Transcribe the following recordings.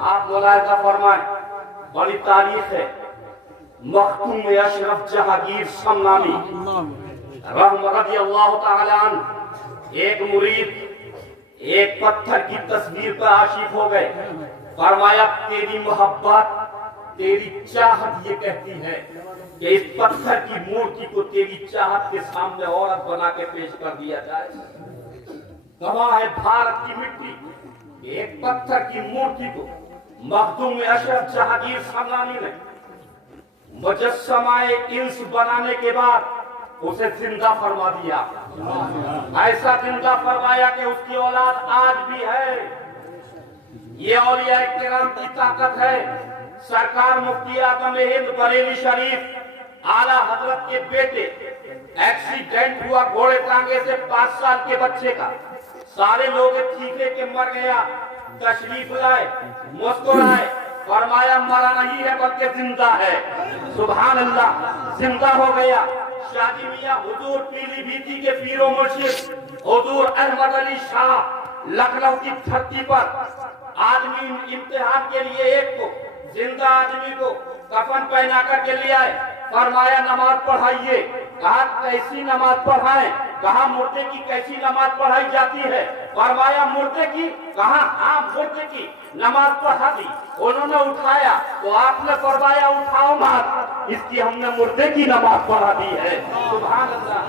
آپ ملاحظہ فرمائیں، بڑی تاریخ ہے۔ مختوم اشرف جہانگیر شمنانی رضی اللہ تعالی عنہ، ایک مرید ایک پتھر کی تصویر پر عاشق ہو گئے۔ فرمایا تیری محبت، تیری چاہت یہ کہتی ہے کہ اس پتھر کی مورتی کو تیری چاہت کے سامنے عورت بنا کے پیش کر دیا جائے۔ گواہ ہے بھارت کی مٹی، ایک پتھر کی مورتی کو مخدوم اشرف جہانگیر شمنانی نے مجسمہ انس بنانے کے بعد اسے زندہ فرما دیا۔ ایسا زندہ فرمایا کہ اس کی اولاد آج بھی ہے۔ یہ اولیاء کرام کی طاقت ہے۔ سرکار مفتی اعظم ہند بریلی شریف اعلیٰ حضرت کے بیٹے ایکسیڈنٹ ہوا گھوڑے ٹانگے سے 5 سال کے بچے کا، سارے لوگ چیخے کہ مر گیا، تشریف لائے، مسکرائے، فرمایا مرا نہیں ہے بلکہ زندہ ہے۔ سبحان اللہ، زندہ ہو گیا۔ شادی میاں حضور پیلی بھیتی کے پیر و مرشد حضور احمد علی شاہ لکھنؤ کی دھرتی پر آدمی امتحان کے لیے ایک کو زندہ آدمی کو کفن پہنا کر کے لے آئے۔ فرمایا نماز پڑھائیے۔ کہا کیسی نماز پڑھائیں؟ کہا مردے کی کیسی نماز پڑھائی جاتی ہے؟ فرمایا مردے کی؟ کہا ہاں مردے کی نماز پڑھا دی۔ انہوں نے اٹھایا تو آپ نے فرمایا اٹھاؤ مات، اس کی ہم نے مردے کی نماز پڑھا دی ہے۔ سبحان اللہ،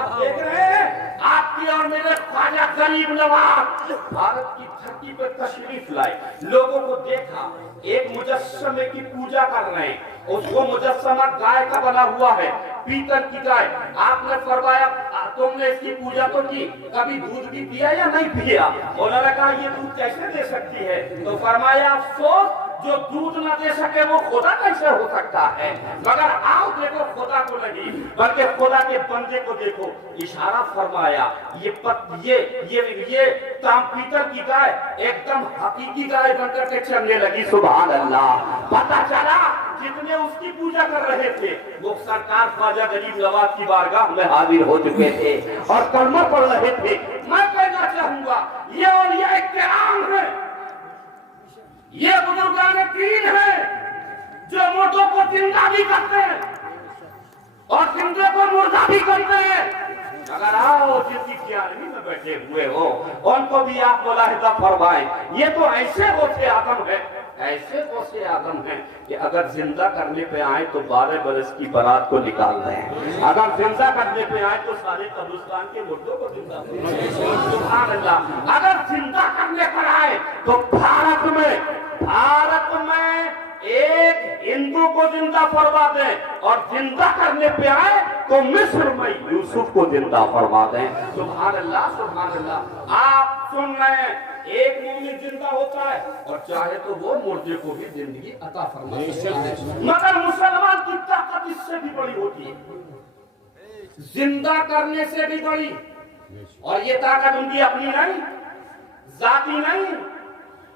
آپ دیکھ رہے ہیں آپ کی اور میرے خواجہ غریب نواز بھارت کی دھرتی پر تشریف لائے، لوگوں کو دیکھا ایک مجسمے کی پوجا کر رہے ہیں، اس کو مجسمہ گائے کا بنا ہوا ہے، پیتل کی گائے۔ آپ نے فرمایا تم نے اس کی پوجا تو کی، کبھی دودھ بھی پیا یا نہیں پیا؟ انہوں نے کہا یہ دودھ کیسے دے سکتی ہے؟ تو فرمایا افسوس جو دودھ نہ دے سکے وہ خدا کیسے ہو سکتا ہے؟ مگر آؤ دیکھو خدا کو نہیں بلکہ خدا کے بندے کو دیکھو۔ اشارہ فرمایا یہ تام پیتل کی گائے ایک دم حقیقی گائے بن کر کے چلنے لگی۔ سبحان اللہ، پتہ چلا جتنے اس کی پوجا کر رہے تھے وہ سرکار خواجہ غریب نواز کی بارگاہ میں حاضر ہو چکے تھے اور کلمہ پڑھ رہے تھے۔ میں کہنا چاہوں گا یہ اولیاء کرام ہیں، یہ بزرگان دین ہیں جو مردوں کو زندہ بھی کرتے ہیں اور زندے کو مردہ بھی کرتے ہیں۔ اگر آؤ جن کی گیارہویں میں بیٹھے ہوئے ہو ان کو بھی آپ ملاحظہ فرمائیں، یہ تو ایسے غوث اعظم ہیں، ایسے غوث اعظم ہیں کہ اگر زندہ کرنے پہ آئیں تو 12 برس کی برات کو نکال دیں، اگر زندہ کرنے پہ آئیں تو سارے قبرستان کے مردوں کو زندہ کریں۔ سبحان اللہ، اگر زندہ کرنے پر آئے تو بھارت میں ایک ہندو کو زندہ فرما دیں اور زندہ کرنے پہ آئے تو مصر میں یوسف کو زندہ فرما دیں۔ سبحان اللہ، سبحان اللہ۔ آپ سن رہے ہیں ایک مومن زندہ ہوتا ہے اور چاہے تو وہ مردے کو بھی زندگی عطا فرما دیتا ہے، مگر مسلمان کی طاقت اس سے بھی بڑی ہوتی ہے، زندہ کرنے سے بھی بڑی۔ اور یہ طاقت ان کی اپنی نہیں، ذاتی نہیں،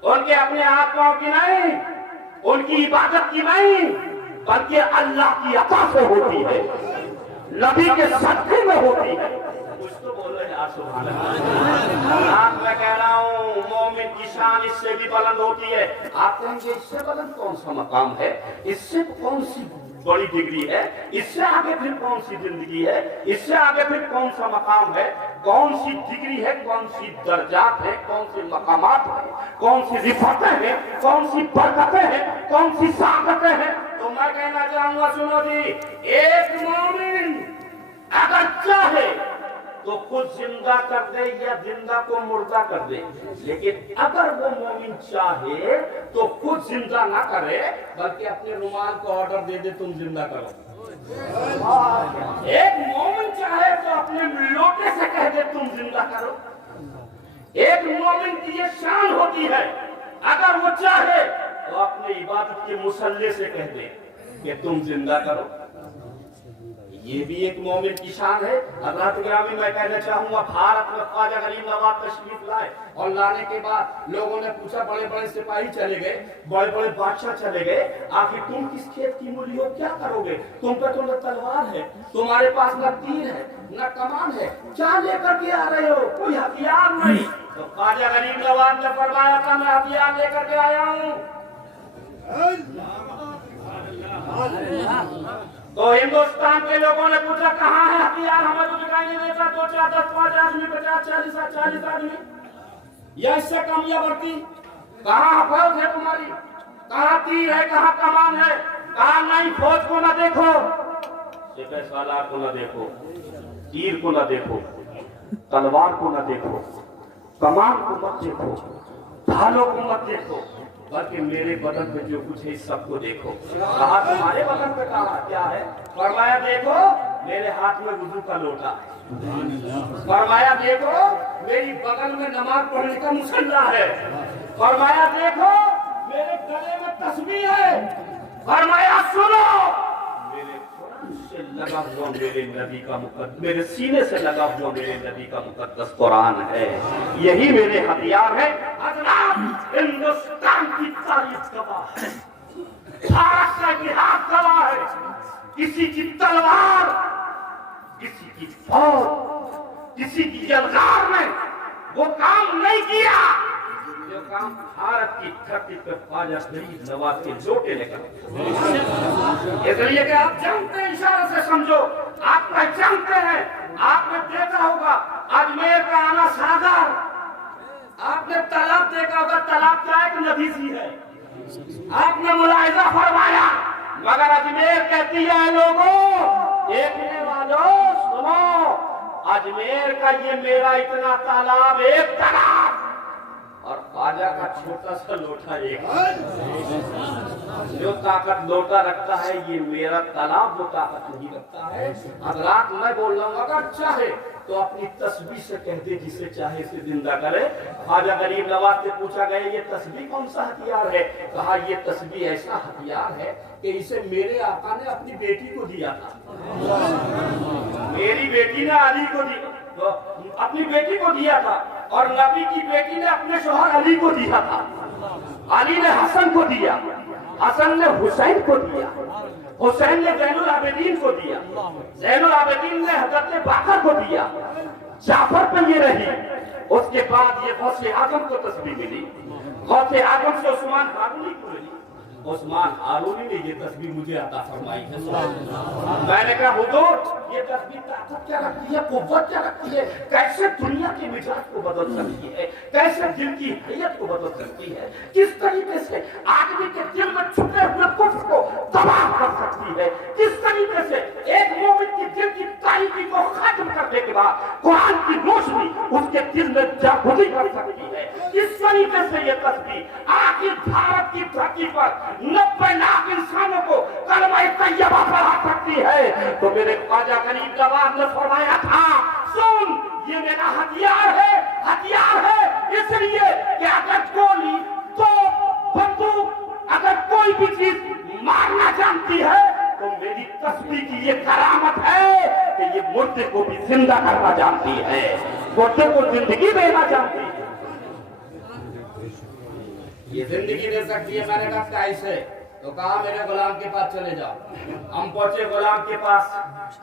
ان کے اپنے ہاتھ پاؤں کی نہیں، ان کی عبادت کی نہیں، بلکہ اللہ کی عطا سے ہوتی ہے، نبی کے صدقے میں ہوتی ہے۔ کچھ تو بولو یا سبحان اللہ۔ آج میں کہہ رہا ہوں مومن کی شان اس سے بھی بلند ہوتی ہے۔ آپ کہیں گے اس سے بلند کون سا مقام ہے، اس سے کون سی بڑی ڈگری ہے، اس سے آگے پھر کون سی زندگی ہے، اس سے آگے پھر کون سا مقام ہے، کون سی ڈگری ہے، کون سی درجات ہیں، کون سی مقامات ہیں، کون سی رفعتیں ہیں، کون سی برکتیں ہیں، کون سی سعادتیں ہیں؟ تو میں کہنا چاہوں گا سنو جی، ایک مومن اگر چاہے تو خود زندہ کر دے یا زندہ کو مردہ کر دے، لیکن اگر وہ مومن چاہے تو خود زندہ نہ کرے بلکہ اپنے رومال کو آرڈر دے دے تم زندہ کرو۔ ایک مومن چاہے تو اپنے لوٹے سے کہہ دے تم زندہ کرو۔ ایک مومن کی یہ شان ہوتی ہے، اگر وہ چاہے تو اپنے عبادت کے مسلح سے کہہ دے کہ تم زندہ کرو۔ ये भी एक मोमिन की शान है। हज़रत गिरामी, मैं कहना चाहूंगा भारत में ख्वाजा गरीब नवाज तशरीफ लाए और लाने के बाद लोगों ने पूछा, बड़े बड़े सिपाही चले गए, बड़े बड़े बादशाह चले गए, आखिर तुम किस खेत की मूली हो, क्या करोगे? तुम पे तो न तलवार है, तुम्हारे पास न तीर है, न कमान है, क्या लेकर के आ रहे हो? कोई हथियार नहीं। तो ख्वाजा गरीब नवाज ने फरमाया था, मैं हथियार लेकर के आया हूँ। तो हिंदुस्तान के लोगों ने पूछा, कहाँ है हथियार? हमें तो दिखाई नहीं देता। 2 4 10 5 आदमी, 50 40 आदमी या इससे कम या बढ़ती। कहाँ फौज है तुम्हारी? कहाँ तीर है? कहाँ कमान है? कहाँ नहीं? फौज को न देखो, सिपह सालार को न देखो, तीर को न देखो, तलवार को न देखो, कमान को मत देखो, ढालों को मत देखो, बल्कि मेरे बदन पे जो कुछ है इस सबको देखो। कहा तुम्हारे बदन पे कहा क्या है? फरमाया देखो मेरे हाथ में वुजू का लोटा है। फरमाया देखो मेरी बगल में नमाज पढ़ने का मुसल्ला है। फरमाया देखो मेरे गले में तस्बीह है। फरमाया सुनो मेरे कुरान से लगा हुआ मेरे नबी का मुकद्दस, मेरे सीने से लगा हुआ मेरे नबी का मुकद्दस कुरान है। यही मेरे हथियार है। हिंदुस्तान की तारीफ गवाह है, भारत का इतिहास गवाह है। किसी की तलवार, किसी की फौज, किसी की यलगार ने वो काम नहीं किया जो काम भारत की धरती पर ख्वाजा गरीब नवाज के लोटे ने किया। इसलिए कि आप जानते हैं, इशारे से समझो, आप पहचानते हैं, आपने देखा होगा अजमेर का आना सागर, आपने तालाब देखा होगा, तालाब क्या एक नदी सी है, आपने मुलाहिजा फरमाया। मगर अजमेर कहती है लोगों, देखने वालों सुनो, अजमेर का ये मेरा इतना तालाब एक तालाब और ख्वाजा का छोटा सा लोटा एक। जो ताकत लोटा रखता है ये मेरा तालाब वो ताकत नहीं रखता है। हज़रात मैं बोल रहा हूँ, अगर चाहे तो अपनी तस्बीह से कह दे, जिसे चाहे इसे जिंदा करे। ख्वाजा गरीब नवाज से पूछा गया ये तस्बीह कौन सा हथियार है? कहा ये तस्बीह ऐसा हथियार है कि इसे मेरे आका ने अपनी बेटी को दिया था। मेरी बेटी ने अली को दी, तो अपनी बेटी को दिया था, और नबी की बेटी ने अपने शौहर अली को दिया था। अली ने हसन को दिया, हसन ने हुसैन को दिया, हुसैन ने ज़ैनुल आबिदीन को दिया, ज़ैनुल आबिदीन ने हज़रत बाकर को दिया, जाफर पे ये रही। उसके बाद ये गौसे आजम को तस्बीह मिली, गौसे आजम से उस्मान हारूनी को मिली। उस्मान हारूनी ने ये तस्बीह मुझे अता फरमाई है। मैंने कहा हुजूर ये तस्बीह ताकत क्या रखती है, कुव्वत क्या रखती है, कैसे दुनिया के मिजाज को बदल सकती है, कैसे दिल की हैयत को बदल सकती है, किस तरीके से आदमी के दिल में छुपे हुए कुफ्र को तबाह कर सकती है, किस तरीके से एक मोमिन की दिल की तारीकी को खत्म करने के बाद कुरान की रोशनी उसके दिल में जागृति कर सकती है। किस तरीके से ये तस्बीह आखिर भारत की धरती पर 90 लाख इंसानों को कलमा तैयबा पढ़ा सकती है। तो मेरे ख्वाजा गरीब नवाज ने फरमाया था, सुन ये मेरा हथियार है, हथियार है इसलिए कि अगर गोली तो बंदूक अगर कोई भी चीज मारना जानती है तो मेरी तस्बीह की ये करामत है कि ये मुर्दे को भी जिंदा करना जानती है, मुर्दे को जिंदगी देना जानती है। ये जिंदगी दे सकती है। मैंने कहा कैसे? तो कहा मेरे गुलाम के पास चले जाओ। हम पहुंचे गुलाम के पास।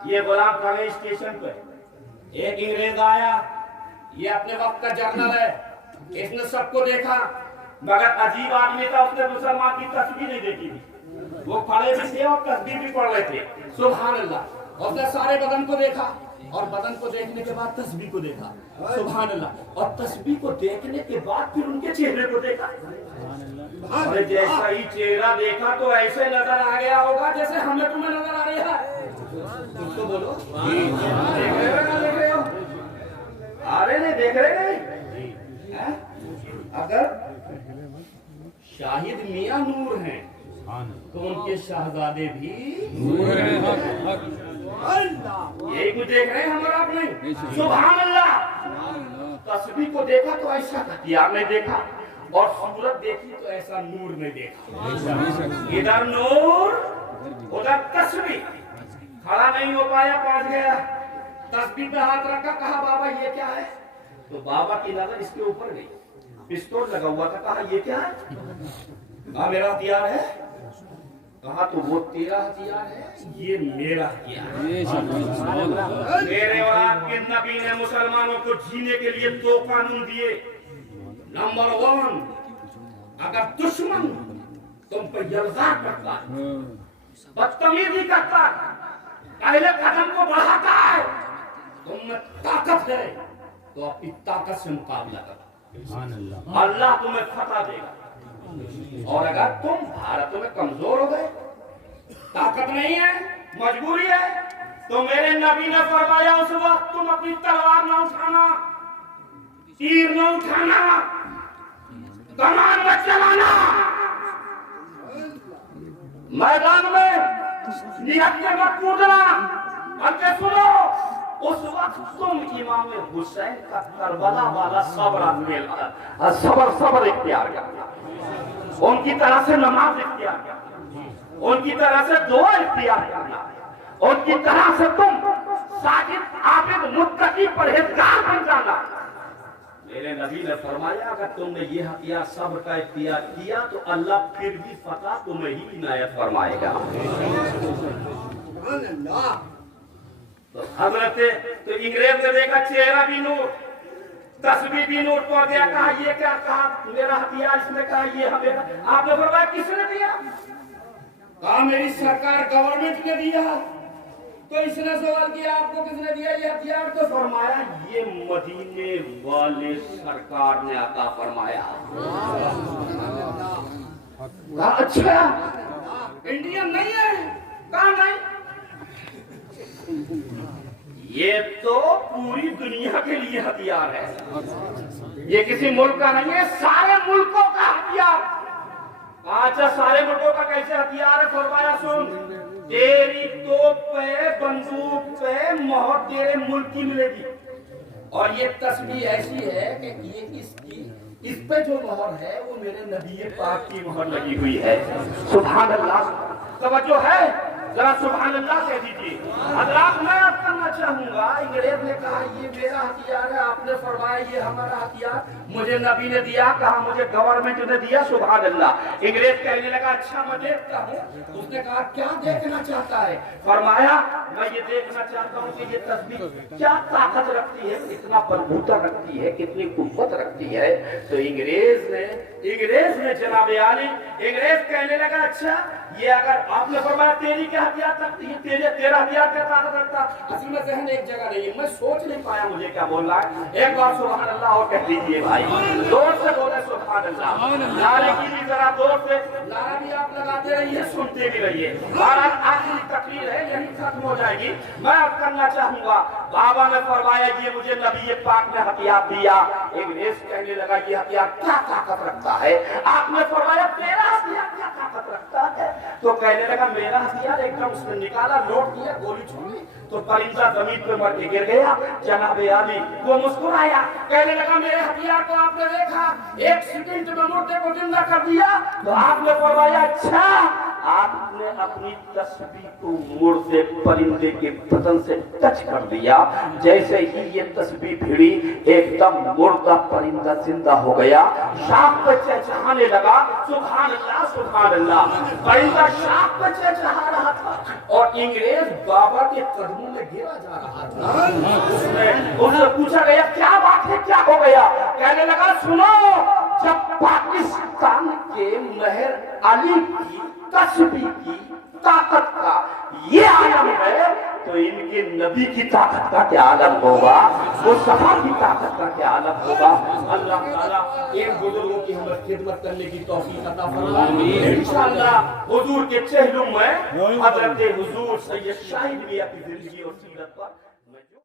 ये गुलाम खड़े स्टेशन पे, एक अंग्रेज आया, ये अपने वक्त का जर्नल है, इसने सबको देखा, मगर अजीब आदमी था, उसने मुसलमान की तस्बीह नहीं देखी थी। वो खड़े भी थे और तस्बीह भी पढ़ रहे थे। सुभान अल्लाह। उसने सारे बदन को देखा और बदन को देखने के बाद तस्बीह को देखा। सुभान अल्लाह। और तस्बीह को देखने के बाद फिर उनके चेहरे को देखा। और जैसा ही चेहरा देखा तो ऐसे नजर आ गया होगा जैसे हमें तुम्हें नजर आ रहा है। तो बोलो देख रहे हो ना देख रहे हो? अरे नहीं देख रहे नहीं? अगर शाहिद मियां नूर हैं तो उनके शहजादे भी नूर हैं। यही कुछ देख रहे हैं हमारा आप नहीं? सुभान अल्लाह। तस्बीह को देखा तो ऐसा हथियार नहीं देखा, और सूरत देखी तो ऐसा नूर नहीं देखा। इधर नूर उधर तस्बीह। खड़ा नहीं हो पाया, पहुंच गया, तस्बीह पे हाथ रखा, कहा बाबा ये क्या है? तो बाबा की नजर इसके ऊपर गई, पिस्तौल लगा हुआ था, कहा ये क्या है? कहा मेरा हथियार है। कहा तो वो तेरा हथियार है, ये मेरा हथियार है। मेरे और आपके नबी ने मुसलमानों को जीने के लिए 2 कानून दिए। नंबर 1, अगर दुश्मन तुम पर यलगा करता है, बदतमीजी करता है, पहले कदम को बढ़ाता है, तुम में ताकत है तो अपनी ताकत से मुकाबला करो, अल्लाह तुम्हें फतह देगा। और अगर तुम भारत में कमजोर हो गए, ताकत नहीं है, मजबूरी है, तो मेरे नबी ने फरमाया उस वक्त तुम अपनी तलवार न उठाना, तीर न उठाना, कमान न चलाना, मैदान में निहत्थे के मत कूदना। बल्कि सुनो, उस वक्त तुम इमाम हुसैन का करबला वाला सबर इख्तियार करना, उनकी तरह से नमाज इख्तियार करना, उनकी तरह से दुआ इख्तियार करना, उनकी तरह से तुम साजिद आबिद मुत्तकी परहेजगार बन जाना। मेरे नबी ने फरमाया अगर तुमने ये हथियार सब्र का इख्तियार किया तो अल्लाह फिर भी फतह तुम्हें ही इनायत फरमाएगा। तो हजरत तो अंग्रेज ने देखा चेहरा भी नूर, तस्बीह भी नूर पर दिया, कहा ये क्या? कहा मेरा हथियार। इसने कहा ये हमें। आपने फरमाया किसने दिया? कहा मेरी सरकार गवर्नमेंट ने दिया। तो इसने सवाल किया आपको किसने दिया ये हथियार? तो फरमाया ये मदीने वाले सरकार ने अता फरमाया। कहा अच्छा इंडियन नहीं है? कहा नहीं, ये तो पूरी दुनिया के लिए हथियार है, ये किसी मुल्क का नहीं है, सारे मुल्कों का हथियार। अच्छा सारे मुल्कों का कैसे हथियार है? फरमाया सुन, तेरी तोप पे बंदूक पे मोहर तेरे मुल्क की मिलेगी, और ये तस्बीह ऐसी है कि ये इसकी इस पे जो मोहर है वो मेरे नबी पाक की मोहर लगी हुई है। सुभान अल्लाह, तवज्जो है, जरा सुभान अल्लाह कह दीजिए। हज़रात मैं अब करना चाहूंगा, अंग्रेज ने कहा ये मेरा हथियार है, आपने फरमाया ये हमारा हथियार मुझे नबी ने दिया, कहा मुझे गवर्नमेंट ने दिया। सुभान अल्लाह। अंग्रेज कहने लगा अच्छा मैं देखता हूँ। उसने कहा क्या देखना चाहता है? फरमाया मैं ये देखना चाहता हूँ कि ये तस्बीह क्या ताकत रखती है, कितना बलबूता रखती है, कितनी कुव्वत रखती है। तो अंग्रेज ने जनाब आली, अंग्रेज कहने लगा अच्छा ये अगर आपने फरमाया तेरी क्या हथियार रखती है, तेरा हथियार क्या ताकत रखता? असल में जहन एक जगह नहीं है, मैं सोच नहीं पाया मुझे क्या बोल रहा है। एक बार सुभान अल्लाह और कह दीजिए भाई, जोर से बोले सुभान अल्लाह। नारे की भी जरा जोर से नारा भी आप लगाते रहिए, सुनते भी रहिए। बहरहाल आखिरी तकरीर है, यही खत्म हो जाएगी। मैं अब करना चाहूंगा, बाबा ने फरमाया ये मुझे नबी पाक ने हथियार दिया। अंग्रेज कहने लगा ये हथियार क्या ताकत रखता है? आपने फरमाया तेरा हथियार क्या ताकत रखता है? तो कहने लगा मेरा हथियार एकदम उसने निकाला, लोड किया, गोली छोड़ी तो परिंदा जमीन पे मर के गिर गया। जनाब आली वो मुस्कुराया, कहने लगा मेरे हथियार को आपने देखा, 1 सेकंड में मुर्दे को जिंदा कर दिया। तो आपने फरमाया अच्छा आपने अपनी तस्बीह को मुर्दे परिंदे के बदन से टच कर दिया। जैसे ही ये तस्बीह भिड़ी एकदम मुर्दा परिंदा जिंदा हो गया, शाख पे चहचहाने लगा। सुभान अल्लाह सुभान अल्लाह। परिंदा शाख पे चहचहा रहा था और अंग्रेज बाबा के कदमों में गिरा जा रहा था। उससे पूछा गया क्या बात है, क्या हो गया? कहने लगा सुनो, जब पाकिस्तान के मेहर अली की तस्बीह की ताकत का ये आलम है तो इनके नबी की ताकत का क्या आलम होगा, वो सफा की ताकत का क्या आलम होगा। अल्लाह ताला इन बुजुर्गों की हमें खिदमत करने की तौफीक अता फरमाए। इंशाअल्लाह हुजूर के चेहरों में हजरत हुजूर सैयद शाहिद भी अपनी जिंदगी और सीरत पर